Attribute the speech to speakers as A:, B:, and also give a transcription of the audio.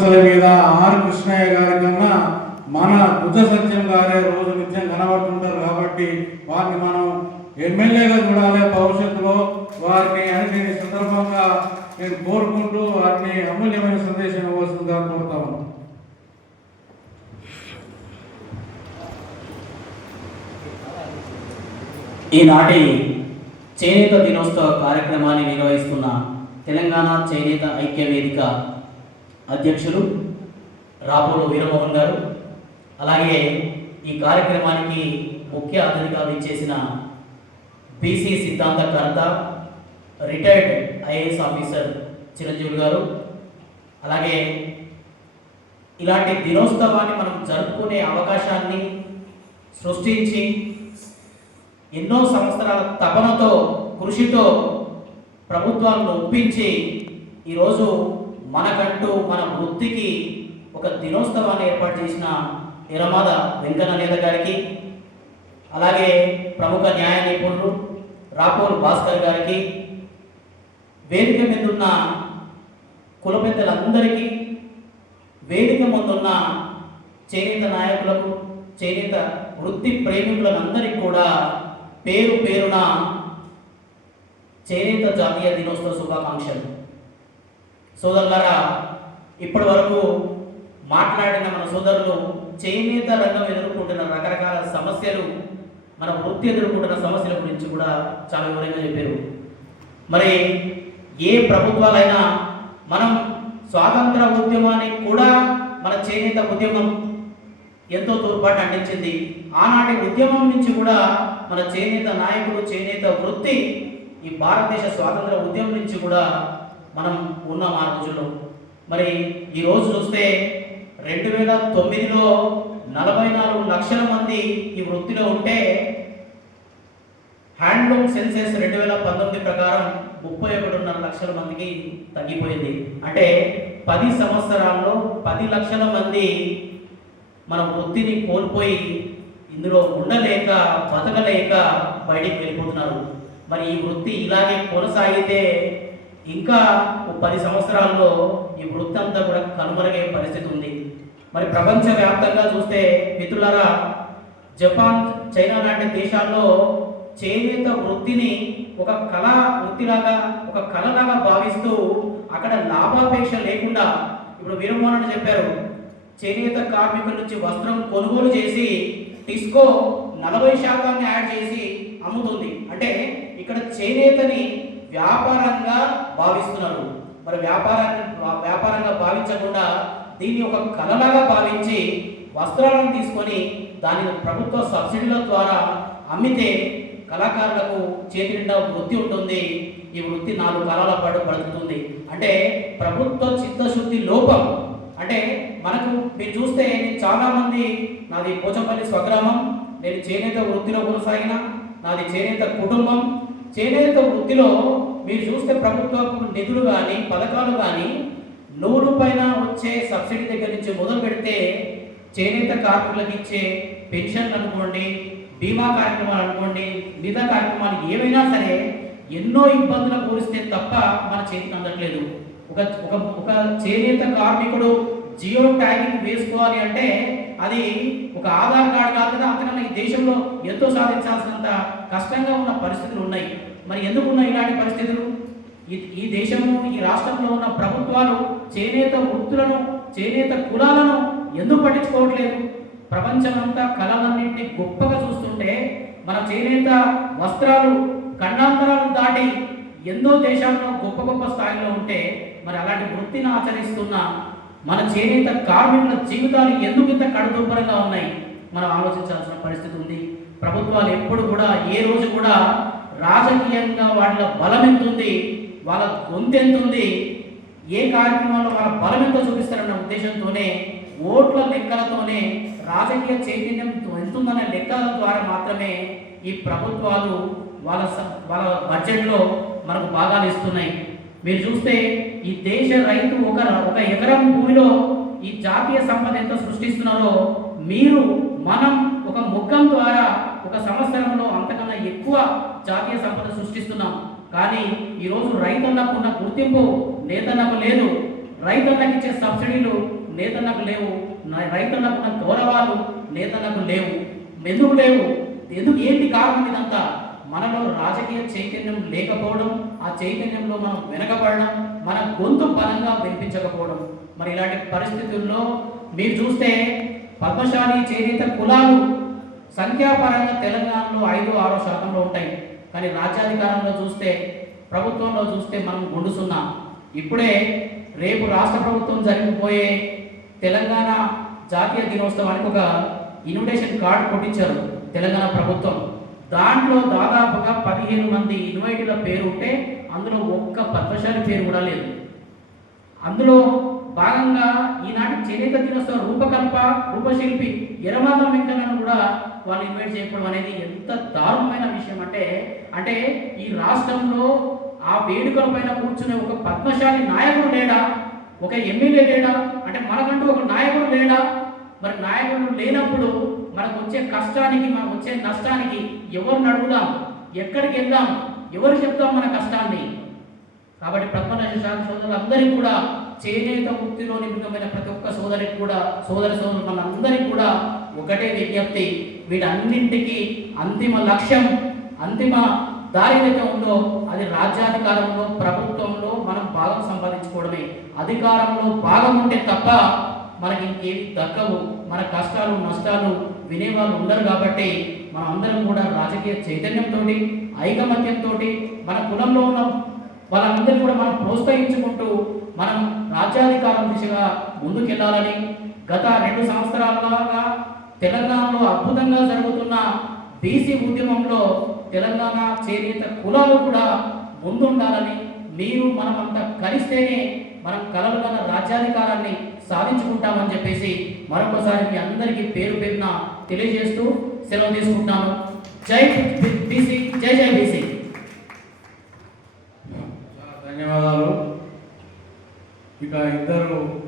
A: మీద ఆర్ కృష్ణయ్య గారి కన్నా మన బుద్ధ సత్యం గారే రోజు నిత్యం కనబడుతుంటారు కాబట్టి వారిని మనం ఎమ్మెల్యేగా చూడాలి భవిష్యత్తులో వారిని అని సందర్భంగా నేను కోరుకుంటూ వారిని అమూల్యమైన సందేశం ఇవ్వాల్సిందిగా కోరుతా
B: ఈనాటి చేనేత దినోత్సవ కార్యక్రమాన్ని నిర్వహిస్తున్న తెలంగాణ చేనేత ఐక్య వేదిక అధ్యక్షులు రాపోలు వీరమోహన్ గారు అలాగే ఈ కార్యక్రమానికి ముఖ్య అతిథిగా విచ్చేసిన BC సిద్ధాంతకర్త retired IAS officer Chiranjeevi garu అలాగే ఇలాంటి దినోత్సవాన్ని మనం జరుపుకునే అవకాశాన్ని సృష్టించి ఎన్నో సంవత్సరాల తపనతో కృషితో ప్రభుత్వాలను ఒప్పించి ఈరోజు మనకంటూ మన వృత్తికి ఒక దినోత్సవాన్ని ఏర్పాటు చేసిన నిరమాద వెంకన్న నేత గారికి అలాగే ప్రముఖ న్యాయ నిపుణులు రాపోల్ భాస్కర్ గారికి వేదిక మీదున్న కులపెద్దలందరికీ కుల పెద్దలందరికీ వేదిక ముందున్న చేనేత నాయకులకు చేనేత వృత్తి ప్రేమికులందరికీ కూడా పేరు పేరున చేనేత జాతీయ దినోత్సవ శుభాకాంక్షలు. సోదరులారా ఇప్పటి వరకు మాట్లాడిన మన సోదరులు చేనేత రంగం ఎదుర్కొంటున్న రకరకాల సమస్యలు మన వృత్తి ఎదుర్కొంటున్న సమస్యల గురించి కూడా చాలా వివరంగా చెప్పారు. మరి ఏ ప్రభుత్వాలైనా మనం స్వాతంత్ర ఉద్యమానికి కూడా మన చేనేత ఉద్యమం ఎంతో తోడ్పాటు అందించింది. ఆనాటి ఉద్యమం నుంచి కూడా మన చేనేత నాయకులు చేనేత వృత్తి ఈ భారతదేశ స్వాతంత్ర ఉద్యమం నుంచి కూడా మనం ఉన్నాం ఆ రోజుల్లో మరి ఈ రోజు చూస్తే రెండు వేల తొమ్మిదిలో నలభై నాలుగు లక్షల మంది ఈ వృత్తిలో ఉంటే హ్యాండ్లూమ్ సెన్సెస్ రెండు వేల పంతొమ్మిది ప్రకారం ముప్పై ఒకటిన్నర లక్షల మందికి తగ్గిపోయింది. అంటే పది సంవత్సరాల్లో పది లక్షల మంది మన వృత్తిని కోల్పోయి ఇందులో ఉండలేక బతకలేక బయటికి వెళ్ళిపోతున్నారు. మరి ఈ వృత్తి ఇలాగే కొనసాగితే ఇంకా పది సంవత్సరాల్లో ఈ వృత్తి అంతా కూడా కనుమరుగే పరిస్థితి ఉంది. మరి ప్రపంచవ్యాప్తంగా చూస్తే మిత్రులారా జపాన్ చైనా లాంటి దేశాల్లో చేనేత వృత్తిని ఒక కళా వృత్తిలాగా ఒక కళలాగా భావిస్తూ అక్కడ లాభాపేక్ష లేకుండా ఇప్పుడు వీరమోహన్ చెప్పారు చేనేత కార్మికుల నుంచి వస్త్రం కొనుగోలు చేసి టిస్కో నలభై శాతాన్ని యాడ్ చేసి అమ్ముతుంది. అంటే ఇక్కడ చేనేతని వ్యాపారంగా భావిస్తున్నారు. మరి వ్యాపారాన్ని వ్యాపారంగా భావించకుండా దీన్ని ఒక కళలాగా భావించి వస్త్రాలను తీసుకొని దానిని ప్రభుత్వ సబ్సిడీల ద్వారా అమ్మితే కళాకారులకు చేతి నిండా వృత్తి ఉంటుంది. ఈ వృత్తి నాలుగు కాలాల పాటు బ్రతుకుతుంది అంటే ప్రభుత్వ చిత్తశుద్ధి లోపం. అంటే మనకు మీరు చూస్తే చాలామంది నాది పోచంపల్లి స్వగ్రామం. నేను చేనేత వృత్తిలో కొనసాగిన. నాది చేనేత కుటుంబం. చేనేత వృత్తిలో మీరు చూస్తే ప్రభుత్వ నిధులు కానీ పథకాలు కానీ లోను పైన వచ్చే సబ్సిడీ దగ్గర నుంచి మొదలు పెడితే చేనేత కార్మికులకు ఇచ్చే పెన్షన్లు అనుకోండి బీమా కార్యక్రమాలు అనుకోండి మిగతా కార్యక్రమాలు ఏవైనా సరే ఎన్నో ఇబ్బందులు పోలిస్తే తప్ప మన చేతికి అందట్లేదు. ఒక ఒక ఒక చేనేత కార్మికుడు జియో ట్యాగింగ్ వేసుకోవాలి అంటే అది ఒక ఆధార్ కార్డు కాదు కదా. అంతకన్నా ఈ దేశంలో ఎంతో సాధించాల్సినంత కష్టంగా ఉన్న పరిస్థితులు ఉన్నాయి. మరి ఎందుకు ఉన్నాయి ఇలాంటి పరిస్థితులు? ఈ దేశంలో ఈ రాష్ట్రంలో ఉన్న ప్రభుత్వాలు చేనేత వృత్తులను చేనేత కులాలను ఎందుకు పట్టించుకోవట్లేదు? ప్రపంచమంతా కళలన్నింటినీ గొప్పగా చూస్తుంటే మన చేనేత వస్త్రాలు ఖండాంతరాలు దాటి ఎన్నో దేశాల్లో గొప్ప గొప్ప స్థాయిలో ఉంటే మరి అలాంటి వృత్తిని ఆచరిస్తున్న మన చేనేత కార్మికుల జీవితాలు ఎందుకు ఇంత కడుదుబ్బరంగా ఉన్నాయి? మనం ఆలోచించాల్సిన పరిస్థితి ఉంది. ప్రభుత్వాలు ఎప్పుడు కూడా ఏ రోజు కూడా రాజకీయంగా వాళ్ళ బలం ఎంత ఉంది వాళ్ళ గొంతు ఎంత ఉంది ఏ కార్యక్రమంలో వాళ్ళ బలం ఎంతో చూపిస్తారన్న ఉద్దేశంతోనే ఓట్ల లెక్కలతోనే రాజకీయ చైతన్యం ఎంతుందనే లెక్కల ద్వారా మాత్రమే ఈ ప్రభుత్వాలు వాళ్ళ స- వాళ్ళ బడ్జెట్లో మనకు భాగాలు ఇస్తున్నాయి. మీరు చూస్తే ఈ దేశ రైతు ఒక ఒక ఎకరం భూమిలో ఈ జాతీయ సంపద ఎంత సృష్టిస్తున్నారో మీరు మనం ఒక ముఖం ద్వారా ఒక సంవత్సరంలో అంతకన్నా ఎక్కువ జాతీయ సంపద సృష్టిస్తున్నాం. కానీ ఈరోజు రైతన్నకు ఉన్న గుర్తింపు నేతన్నకు లేదు. రైతన్నకి ఇచ్చే సబ్సిడీలు నేతన్నకు లేవు. నా- రైతన్నకు ఉన్న గౌరవాలు నేతన్నకు లేవు. ఎందుకు లేవు? ఎందుకు ఏంటి కారణం ఇదంతా? మనలో రాజకీయ చైతన్యం లేకపోవడం ఆ చైతన్యంలో మనం వెనకబడడం మన గొంతు బలంగా వినిపించకపోవడం. మరి ఇలాంటి పరిస్థితుల్లో మీరు చూస్తే పద్మశాలి చేనేత కులాలు సంఖ్యాపరంగా తెలంగాణలో ఐదు ఆరో శాతంలో ఉంటాయి. కానీ రాజ్యాధికారంలో చూస్తే ప్రభుత్వంలో చూస్తే మనం గుండుసున్నాం. ఇప్పుడే రేపు రాష్ట్ర ప్రభుత్వం జరిగిపోయే తెలంగాణ జాతీయ దినోత్సవానికి ఒక ఇన్విటేషన్ కార్డు కొట్టించారు తెలంగాణ ప్రభుత్వం. దాంట్లో దాదాపుగా పదిహేను మంది ఇన్వైటీల పేరు ఉంటే అందులో ఒక్క పద్మశాలి పేరు కూడా లేదు. అందులో భాగంగా ఈనాటి చేనేత దినోత్సవ రూపకల్ప రూపశిల్పి ఎరమాద వెంకన్నను కూడా వాళ్ళు ఇన్వైట్ చేయకపోవడం అనేది ఎంత దారుణమైన విషయం అంటే అంటే ఈ రాష్ట్రంలో ఆ వేడుకల పైన కూర్చునే ఒక పద్మశాలి నాయకుడు లేడా? ఒక ఎమ్మెల్యే లేడా? అంటే మనకంటూ ఒక నాయకుడు లేడా? మరి నాయకుడు లేనప్పుడు మనకు వచ్చే కష్టానికి మనకు వచ్చే నష్టానికి ఎవరు నడుగుదాం ఎక్కడికి వెళ్దాం? ఎవరు చెప్తాం మన కష్టాన్ని. కాబట్టి ప్రపంచ శాఖ సోదరులందరికీ కూడా చేనేత వృత్తిలో నిపుణమైన ప్రతి ఒక్క సోదరికి కూడా సోదర సోదరు మనందరికీ కూడా ఒకటే విజ్ఞప్తి. వీటన్నింటికి అంతిమ లక్ష్యం అంతిమ దారి ఏదైతే ఉందో అది రాజ్యాధికారంలో ప్రభుత్వంలో మనం భాగం సంపాదించుకోవడమే. అధికారంలో భాగం ఉంటే తప్ప మనకి ఇంకేమి దక్కవు. మన కష్టాలు నష్టాలు వినేవాళ్ళు ఉండరు కాబట్టి మనం అందరం కూడా రాజకీయ చైతన్యంతో ఐకమత్యంతో మన కులంలో ఉన్న వాళ్ళందరినీ కూడా మనం ప్రోత్సహించుకుంటూ మనం రాజ్యాధికారం దిశగా ముందుకెళ్ళాలని గత రెండు సంవత్సరాలుగా తెలంగాణలో అద్భుతంగా జరుగుతున్న బీసీ ఉద్యమంలో తెలంగాణ చేనేత కులాలు కూడా ముందుండాలని మీరు మనమంతా కలిస్తేనే మనం కలలుగల రాజ్యాధికారాన్ని సాధించుకుంటామని చెప్పేసి మరొకసారి మీ అందరికీ పేరు పేరున తెలియజేస్తూ సెలవు తీసుకుంటాను జై బీసీ జై జై బీసీ.
A: ధన్యవాదాలు. ఇక ఇద్దరు